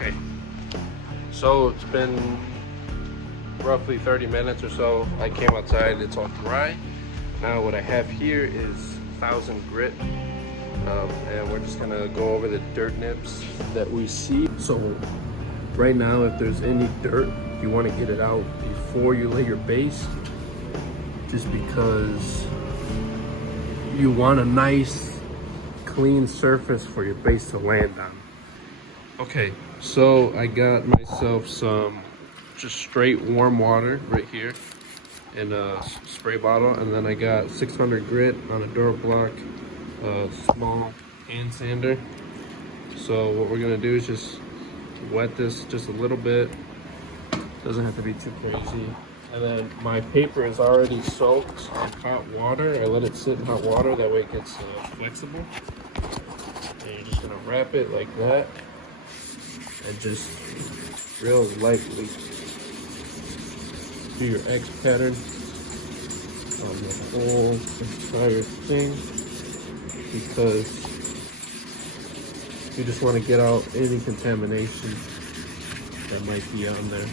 Okay, so it's been roughly 30 minutes or so. I came outside, it's all dry. Now what I have here is 1000 grit, and we're just gonna go over the dirt nips that we see. So right now, if there's any dirt, you want to get it out before you lay your base, just because you want a nice clean surface for your base to land on. Okay, so I got myself some just straight warm water right here in a spray bottle, and then I got 600 grit on a door block, small hand sander. So what we're gonna do is just wet this just a little bit. Doesn't have to be too crazy. And then my paper is already soaked in hot water. I let it sit in hot water, that way it gets flexible. And you're just gonna wrap it like that, and just real lightly do your X pattern on the whole entire thing, because you just want to get out any contamination that might be on there.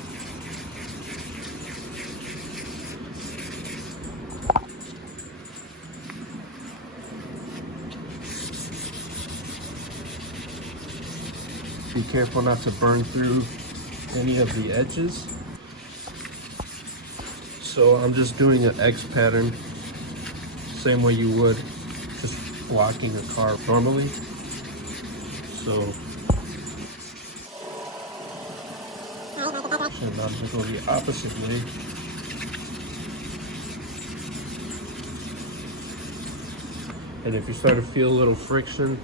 Be careful not to burn through any of the edges. So I'm just doing an X pattern, same way you would just blocking a car normally. So, and I'm just going the opposite way. And if you start to feel a little friction,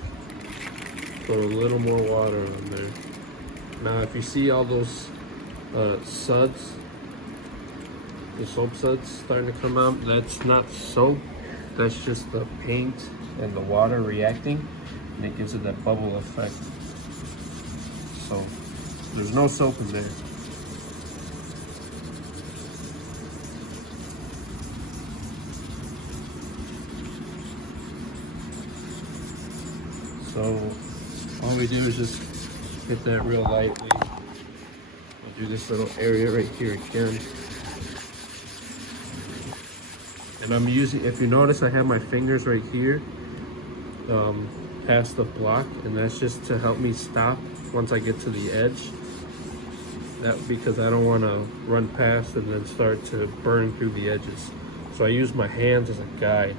throw a little more water on there. Now, if you see all those suds, the soap suds starting to come out, that's not soap. That's just the paint and the water reacting, and it gives it that bubble effect. So there's no soap in there. So all we do is just hit that real lightly. I'll do this little area right here again. And I'm using, if you notice, I have my fingers right here past the block, and that's just to help me stop once I get to the edge. That because I don't want to run past and then start to burn through the edges. So I use my hands as a guide.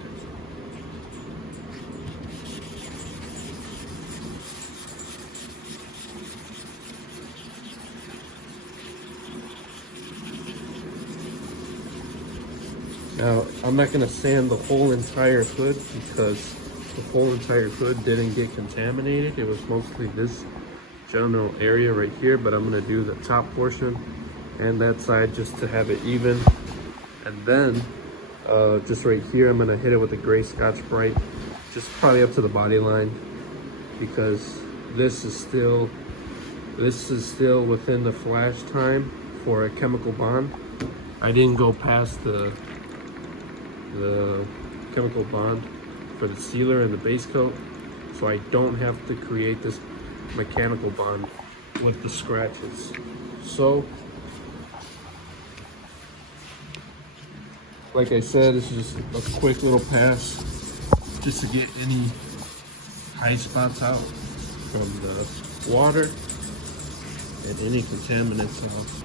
Now, I'm not going to sand the whole entire hood, because the whole entire hood didn't get contaminated. It was mostly this general area right here, but I'm going to do the top portion and that side just to have it even. And then just right here, I'm going to hit it with a gray Scotch-Brite, just probably up to the body line, because this is still within the flash time for a chemical bond. I didn't go past the chemical bond for the sealer and the base coat, so I don't have to create this mechanical bond with the scratches. So like I said, this is just a quick little pass just to get any high spots out from the water and any contaminants off.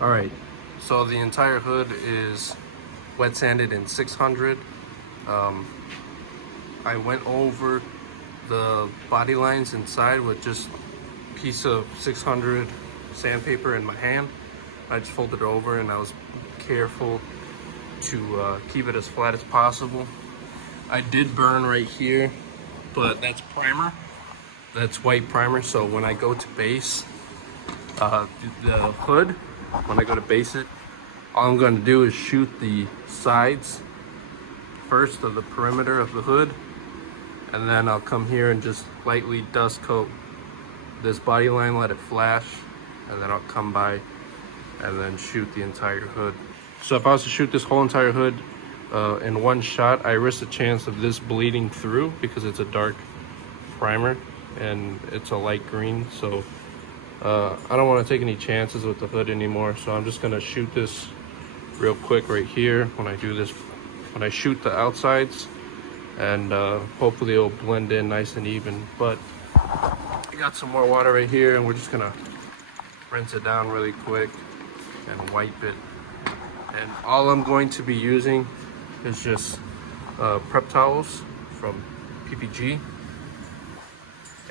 All right, so the entire hood is wet sanded in 600. I went over the body lines inside with just a piece of 600 sandpaper in my hand. I just folded it over, and I was careful to keep it as flat as possible. I did burn right here, but that's primer. That's white primer, so when I go to base the hood, when I go to base it, all I'm going to do is shoot the sides first of the perimeter of the hood, and then I'll come here and just lightly dust coat this body line, let it flash, and then I'll come by and then shoot the entire hood. So if I was to shoot this whole entire hood in one shot, I risk the chance of this bleeding through because it's a dark primer and it's a light green. So I don't want to take any chances with the hood anymore, so I'm just gonna shoot this real quick right here when I do this, when I shoot the outsides, and hopefully it'll blend in nice and even. But I got some more water right here, and we're just gonna rinse it down really quick and wipe it. And all I'm going to be using is just prep towels from PPG,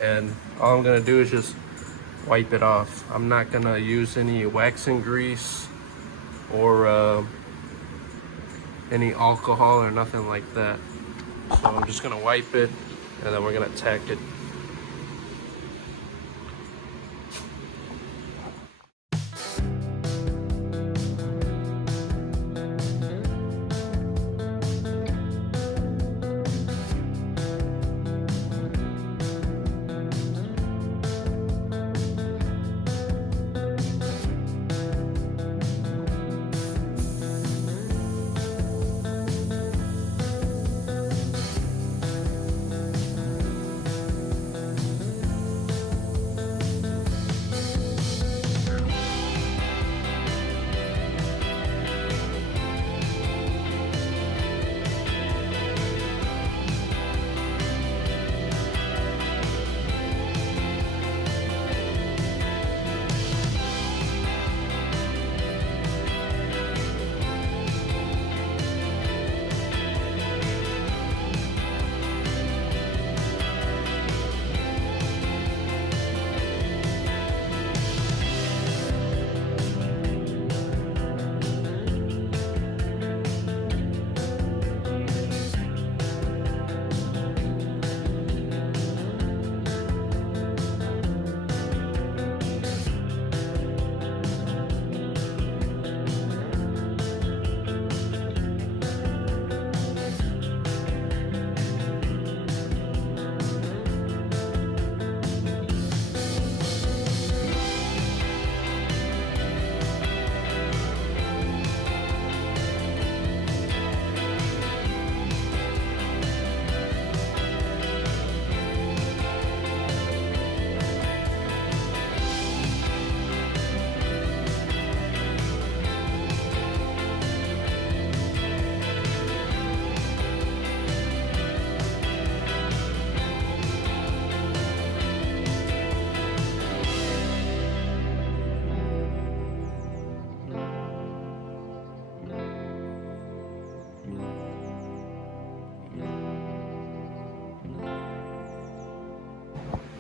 and all I'm gonna do is just wipe it off. I'm not gonna use any waxing grease or any alcohol or nothing like that. So I'm just gonna wipe it, and then we're gonna tack it.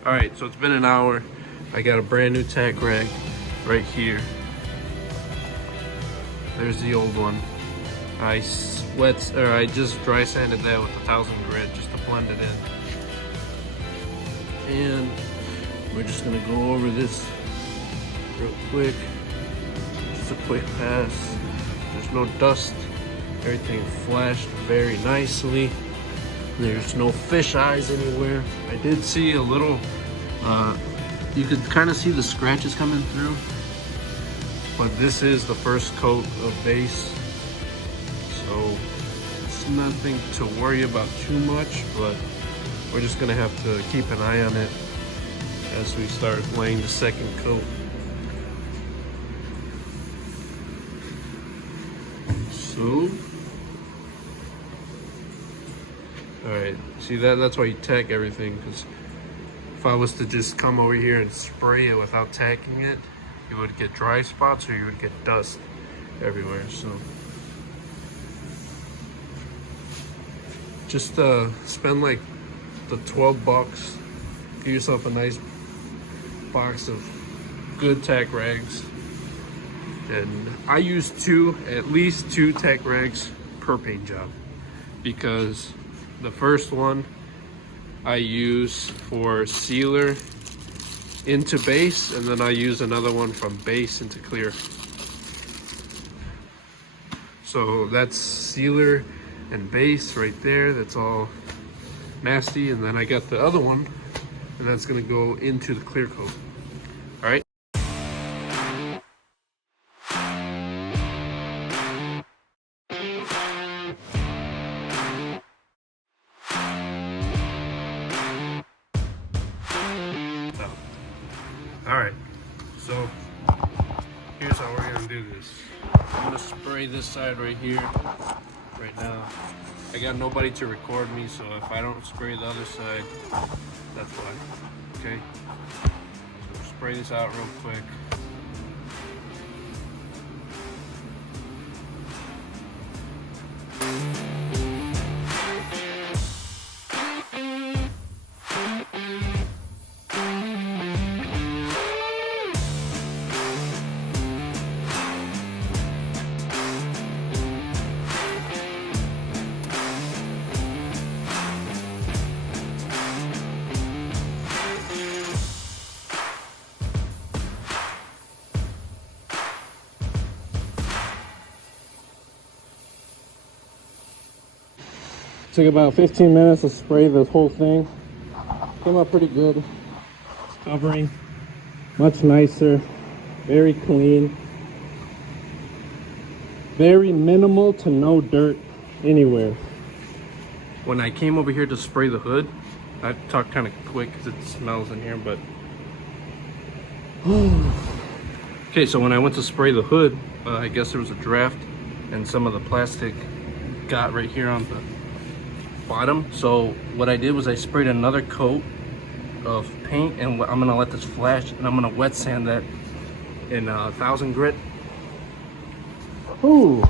All right, so it's been an hour. I got a brand new tack rag right here. There's the old one. I just dry sanded that with 1000 grit just to blend it in. And we're just gonna go over this real quick. Just a quick pass. There's no dust. Everything flashed very nicely. There's no fish eyes anywhere. I did see a little, you could kind of see the scratches coming through, but this is the first coat of base, so it's nothing to worry about too much, but we're just gonna have to keep an eye on it as we start laying the second coat. So, all right, see that's why you tack everything, because if I was to just come over here and spray it without tacking it, you would get dry spots or you would get dust everywhere. So just spend like the 12 bucks, get yourself a nice box of good tack rags. And I use at least two tack rags per paint job, because the first one I use for sealer into base, and then I use another one from base into clear. So that's sealer and base right there. That's all nasty. And then I got the other one, and that's gonna go into the clear coat. All right. All right, So here's how we're gonna do this. I'm gonna spray this side right here, right now. I got nobody to record me, so if I don't spray the other side, that's why, okay? So spray this out real quick. Took about 15 minutes to spray this whole thing. Came out pretty good. It's covering much nicer, very clean, very minimal to no dirt anywhere. When I came over here to spray the hood, I talked kind of quick because it smells in here, but okay, so when I went to spray the hood, I guess there was a draft and some of the plastic got right here on the bottom. So what I did was I sprayed another coat of paint, and I'm gonna let this flash, and I'm gonna wet sand that in 1000 grit. Ooh,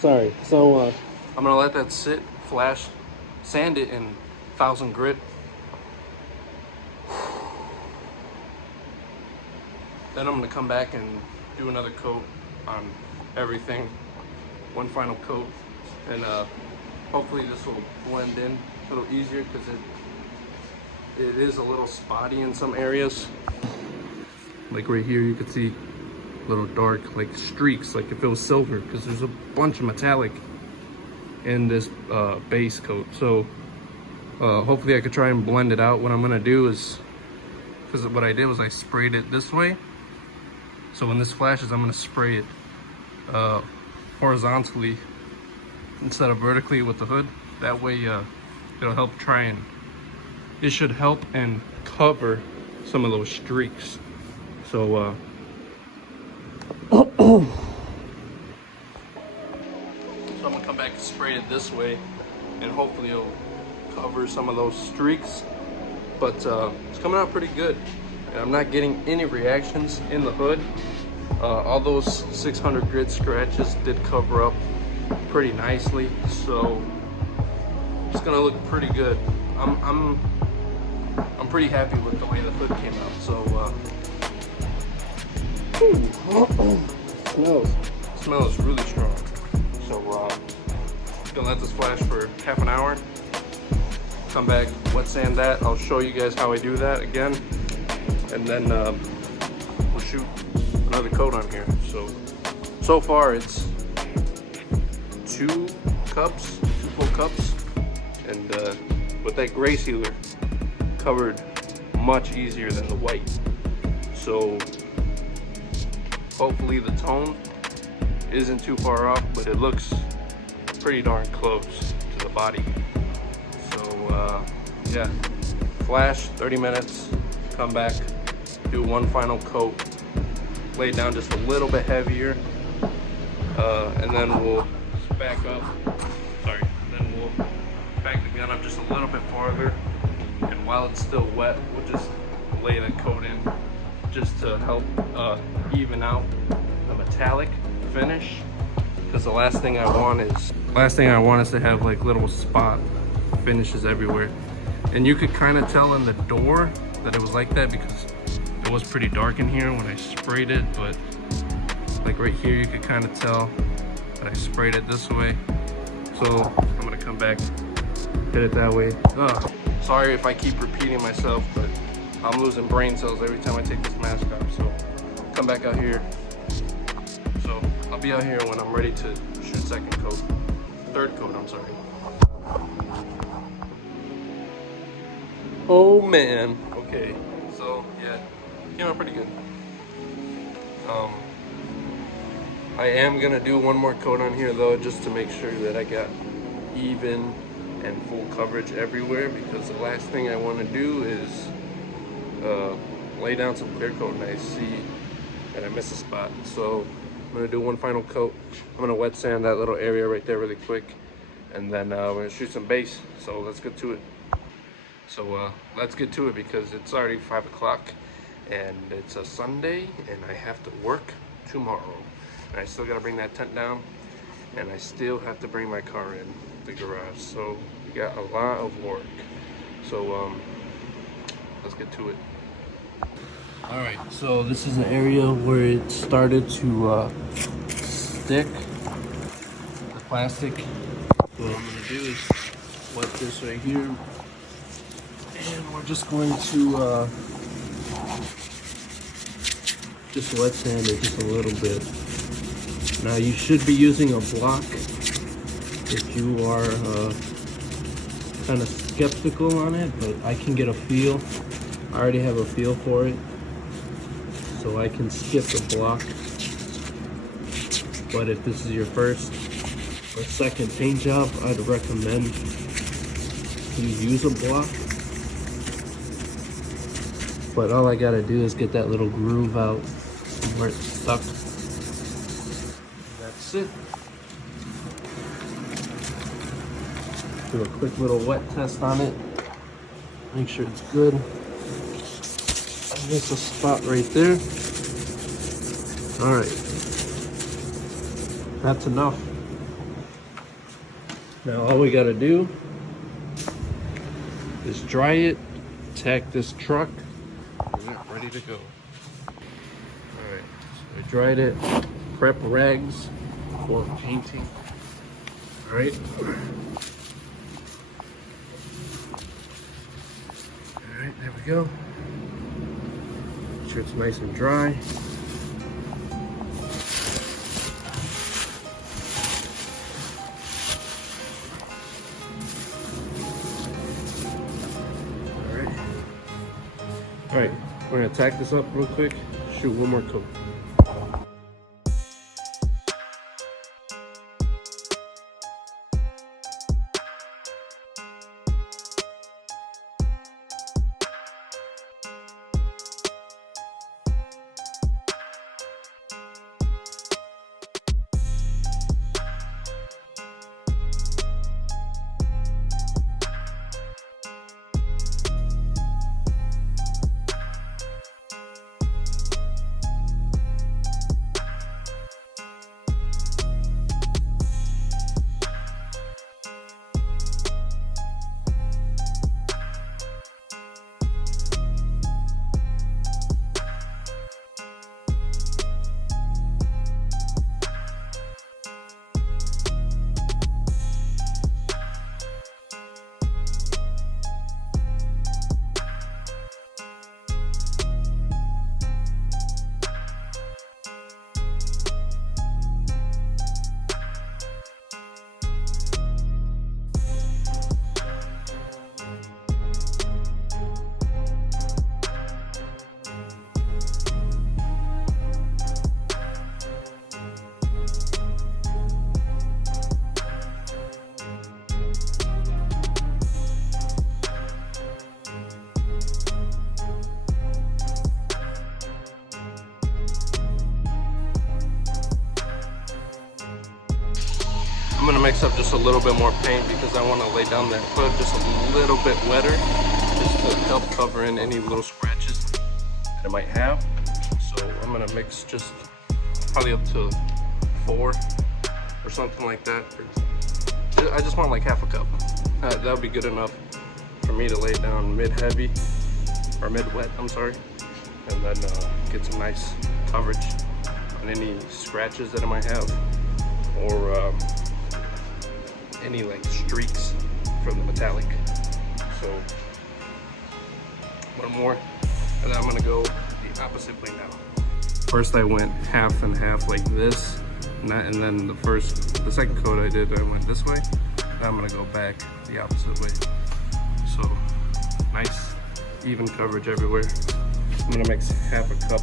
sorry. So I'm gonna let that sit, flash, sand it in 1000 grit. Then I'm gonna come back and do another coat on everything, one final coat, and hopefully this will blend in a little easier because it is a little spotty in some areas. Like right here, you could see little dark like streaks, like if it was silver, because there's a bunch of metallic in this base coat. So hopefully I could try and blend it out. What I'm gonna do is, because what I did was I sprayed it this way, so when this flashes I'm gonna spray it horizontally instead of vertically with the hood. That way it'll help it should help and cover some of those streaks. So so I'm gonna come back and spray it this way, and hopefully it'll cover some of those streaks. But it's coming out pretty good, and I'm not getting any reactions in the hood. All those 600 grit scratches did cover up pretty nicely, so it's gonna look pretty good. I'm pretty happy with the way the hood came out. So smells really strong. So gonna let this flash for half an hour, come back, wet sand that. I'll show you guys how I do that again, and then we'll shoot another coat on here. So far it's 2 full cups, and with that gray sealer covered much easier than the white. So hopefully the tone isn't too far off, but it looks pretty darn close to the body. So yeah, flash 30 minutes, come back, do one final coat, lay it down just a little bit heavier, and then we'll back up. Then we'll back the gun up just a little bit farther, and while it's still wet, we'll just lay the coat in just to help even out the metallic finish. Because the last thing I want is to have like little spot finishes everywhere. And you could kind of tell in the door that it was like that because it was pretty dark in here when I sprayed it, but like right here you could kind of tell that I sprayed it this way. So I'm gonna come back, hit it that way. Sorry if I keep repeating myself, but I'm losing brain cells every time I take this mask off. So come back out here. So I'll be out here when I'm ready to shoot third coat, I'm sorry. Oh man. Okay, so yeah, came out pretty good. I am gonna do one more coat on here though, just to make sure that I got even and full coverage everywhere, because the last thing I want to do is lay down some clear coat and I see that I missed a spot. So I'm gonna do one final coat. I'm gonna wet sand that little area right there really quick, and then we're gonna shoot some base. So let's get to it. So let's get to it because it's already 5 o'clock and it's a Sunday and I have to work tomorrow. And I still gotta bring that tent down and I still have to bring my car in the garage. So we got a lot of work. So let's get to it. All right, so this is an area where it started to stick, the plastic. So what I'm gonna do is wet this right here. And we're just going to just wet sand it just a little bit. Now you should be using a block if you are kind of skeptical on it, but I can get a feel. I already have a feel for it, so I can skip the block. But if this is your first or second paint job, I'd recommend you use a block. But all I gotta do is get that little groove out where it's stuck. That's it. Do a quick little wet test on it. Make sure it's good. There's a spot right there. All right, that's enough. Now all we gotta do is dry it, tack this truck, and we're ready to go. All right, so I dried it, prep rags for painting. All right. All right, there we go. Make sure it's nice and dry. All right, we're gonna tack this up real quick, shoot one more coat. I'm gonna mix up just a little bit more paint because I want to lay down that hood just a little bit wetter, just to help cover in any little scratches that it might have. So I'm gonna mix just probably up to 4 or something like that. I just want like half a cup. That would be good enough for me to lay down mid-heavy or mid-wet, I'm sorry, and then get some nice coverage on any scratches that it might have, or any like streaks from the metallic. So one more, and then I'm gonna go the opposite way now. First I went half and half like this, and then the second coat I did, I went this way. Now I'm gonna go back the opposite way. So nice even coverage everywhere. I'm gonna mix half a cup.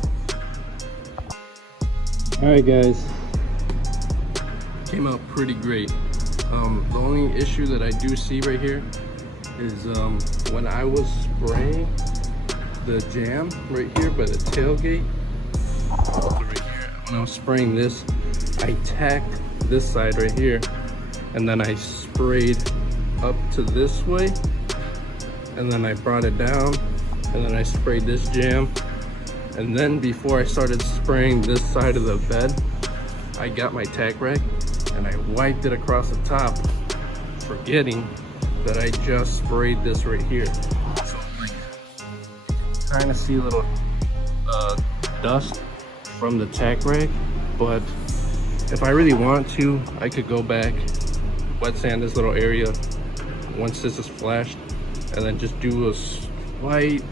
All right guys, came out pretty great. The only issue that I do see right here is when I was spraying, the jam right here by the tailgate. So right here, when I was spraying this, I tacked this side right here, and then I sprayed up to this way, and then I brought it down, and then I sprayed this jam, and then before I started spraying this side of the bed, I got my tack rag and I wiped it across the top, forgetting that I just sprayed this right here. So like, kind of see a little dust from the tack rag, but if I really want to, I could go back, wet sand this little area once this is flashed, and then just do a slight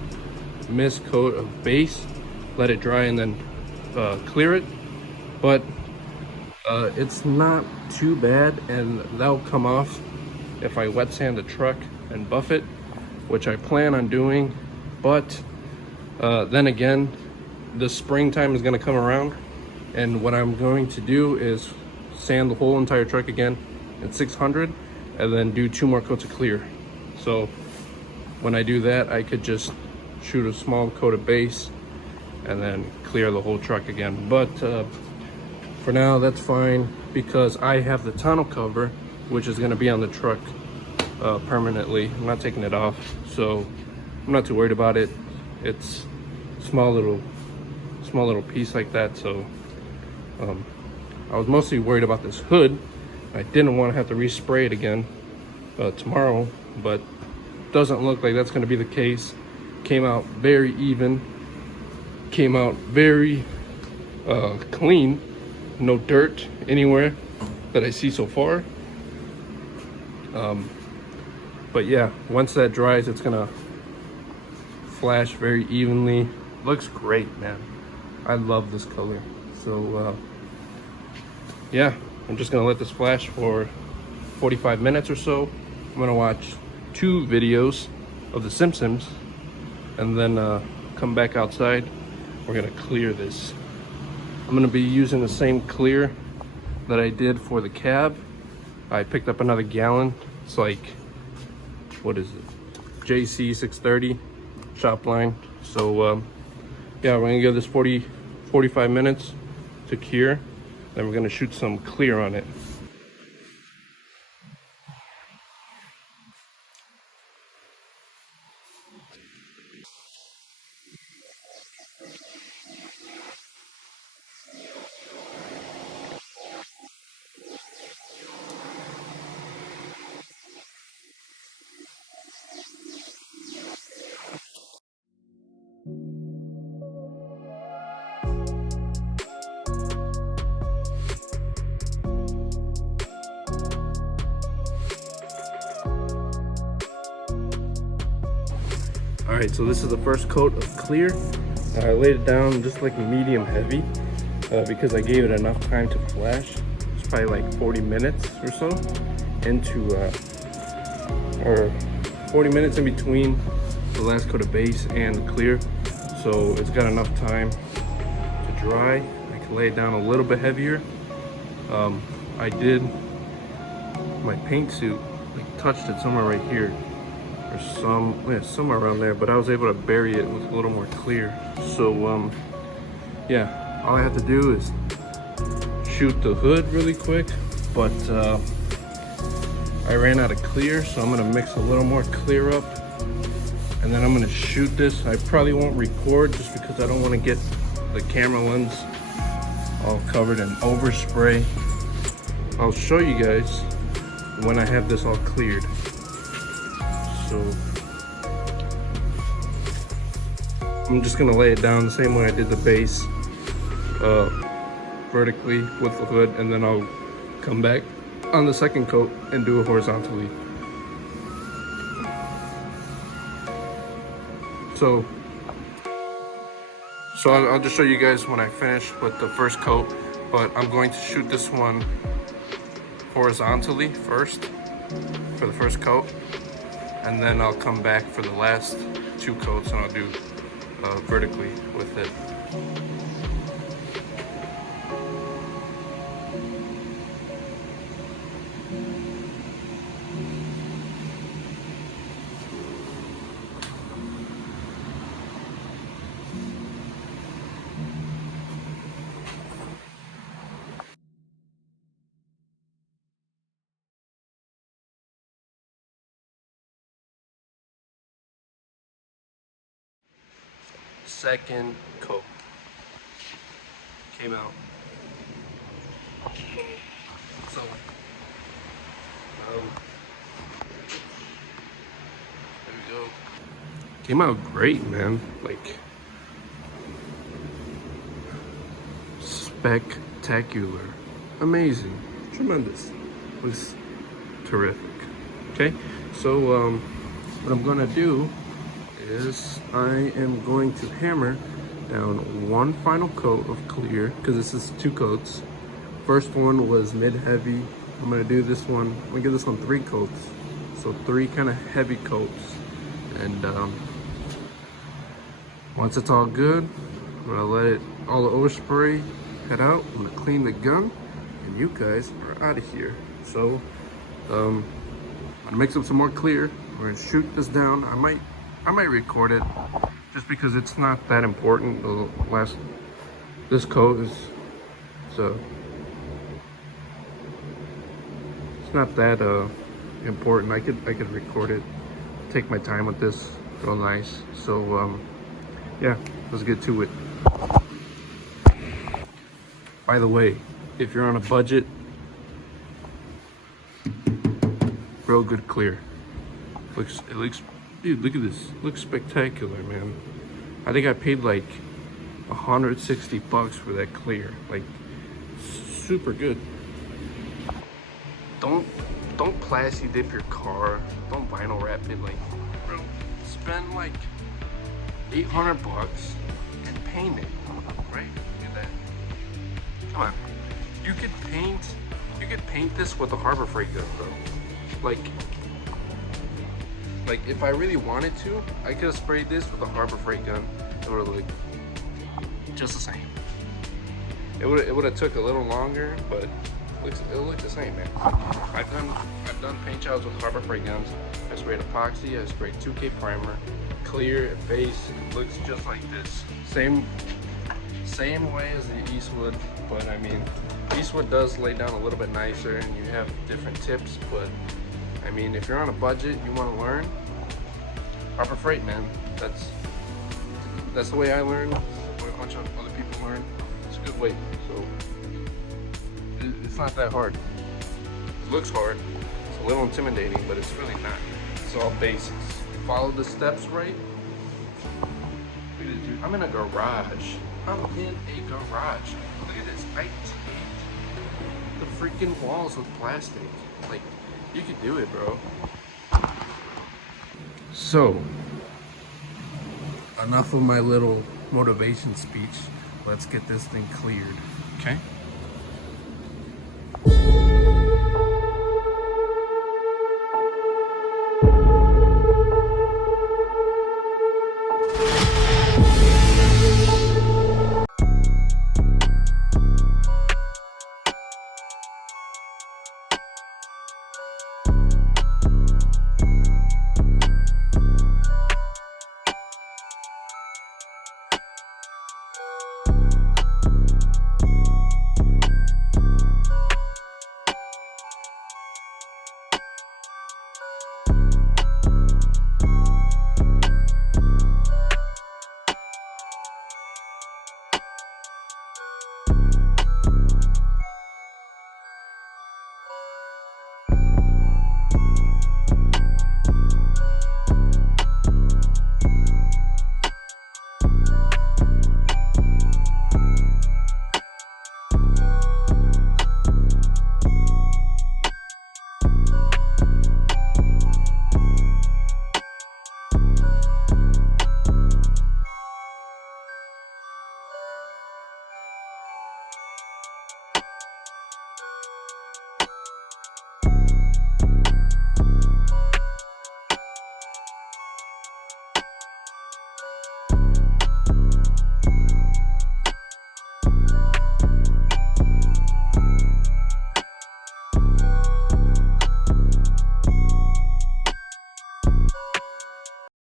mist coat of base, let it dry, and then clear it. But it's not too bad, and that'll come off if I wet sand the truck and buff it, which I plan on doing. But then again, the springtime is going to come around, and what I'm going to do is sand the whole entire truck again at 600, and then do 2 more coats of clear. So when I do that, I could just shoot a small coat of base and then clear the whole truck again. But for now, that's fine, because I have the tonneau cover, which is going to be on the truck permanently. I'm not taking it off, so I'm not too worried about it. It's small little piece like that. So I was mostly worried about this hood. I didn't want to have to respray it again tomorrow, but doesn't look like that's going to be the case. Came out very even, came out very clean, no dirt anywhere that I see so far. But yeah, once that dries, it's gonna flash very evenly. Looks great, man. I love this color. So yeah, I'm just gonna let this flash for 45 minutes or so. I'm gonna watch 2 videos of The Simpsons, and then come back outside. We're gonna clear this. I'm gonna be using the same clear that I did for the cab. I picked up another gallon. It's like, what is it? JC 630 shop line. So yeah, we're gonna give this 45 minutes to cure. Then we're gonna shoot some clear on it. All right, so this is the first coat of clear. I laid it down just like medium heavy because I gave it enough time to flash. It's probably like 40 minutes or so into, or 40 minutes in between the last coat of base and the clear. So it's got enough time to dry. I can lay it down a little bit heavier. I did, my paint suit, like touched it somewhere right here. Or somewhere around there, but I was able to bury it with a little more clear. So yeah, all I have to do is shoot the hood really quick, but I ran out of clear, so I'm gonna mix a little more clear up, and then I'm gonna shoot this. I probably won't record just because I don't want to get the camera lens all covered in overspray. I'll show you guys when I have this all cleared. So I'm just gonna lay it down the same way I did the base, vertically with the hood, and then I'll come back on the second coat and do it horizontally. So I'll just show you guys when I finish with the first coat, but I'm going to shoot this one horizontally first for the first coat, and then I'll come back for the last 2 coats and I'll do vertically with it. second coat. Came out. So, there we go. Came out great, man. Like, spectacular. Amazing. Tremendous. Looks terrific. Okay, so what I'm gonna do is I am going to hammer down one final coat of clear, because this is 2 coats. First one was mid-heavy. I'm gonna do this one, I'm gonna give this one 3 coats. So 3 kind of heavy coats. And once it's all good, I'm gonna let it, all the overspray head out. I'm gonna clean the gun, and you guys are out of here. So I'm gonna mix up some more clear. We're gonna shoot this down. I might record it just because it's not that important. This coat is so it's not that important. I could record it, take my time with this, real nice. So yeah, let's get to it. By the way, if you're on a budget, real good clear. It looks, dude, look at this. Looks spectacular, man. I think I paid like $160 for that clear. Like, super good. Don't plastic dip your car. Don't vinyl wrap it. Like, bro, spend like $800 and paint it, right? Look at that. Come on. You could paint this with a Harbor Freight gun, bro. Like if I really wanted to, I could have sprayed this with a Harbor Freight gun. It would have looked just the same. It would have took a little longer, but it'll look the same, man. I've done paint jobs with Harbor Freight guns. I sprayed epoxy, I sprayed 2K primer, clear base. It looks just like this. Same way as the Eastwood, but I mean, Eastwood does lay down a little bit nicer, and you have different tips. But I mean, if you're on a budget, you want to learn, Harbor Freight, man. That's the way I learn. That's the way a bunch of other people learn. It's a good way. So it's not that hard. It looks hard. It's a little intimidating, but it's really not. It's all basics. Follow the steps right. Look at this, dude. I'm in a garage. I'm in a garage. Look at this. I taped the freaking walls with plastic. Like, you could do it, bro. So, enough of my little motivation speech. Let's get this thing cleared, okay?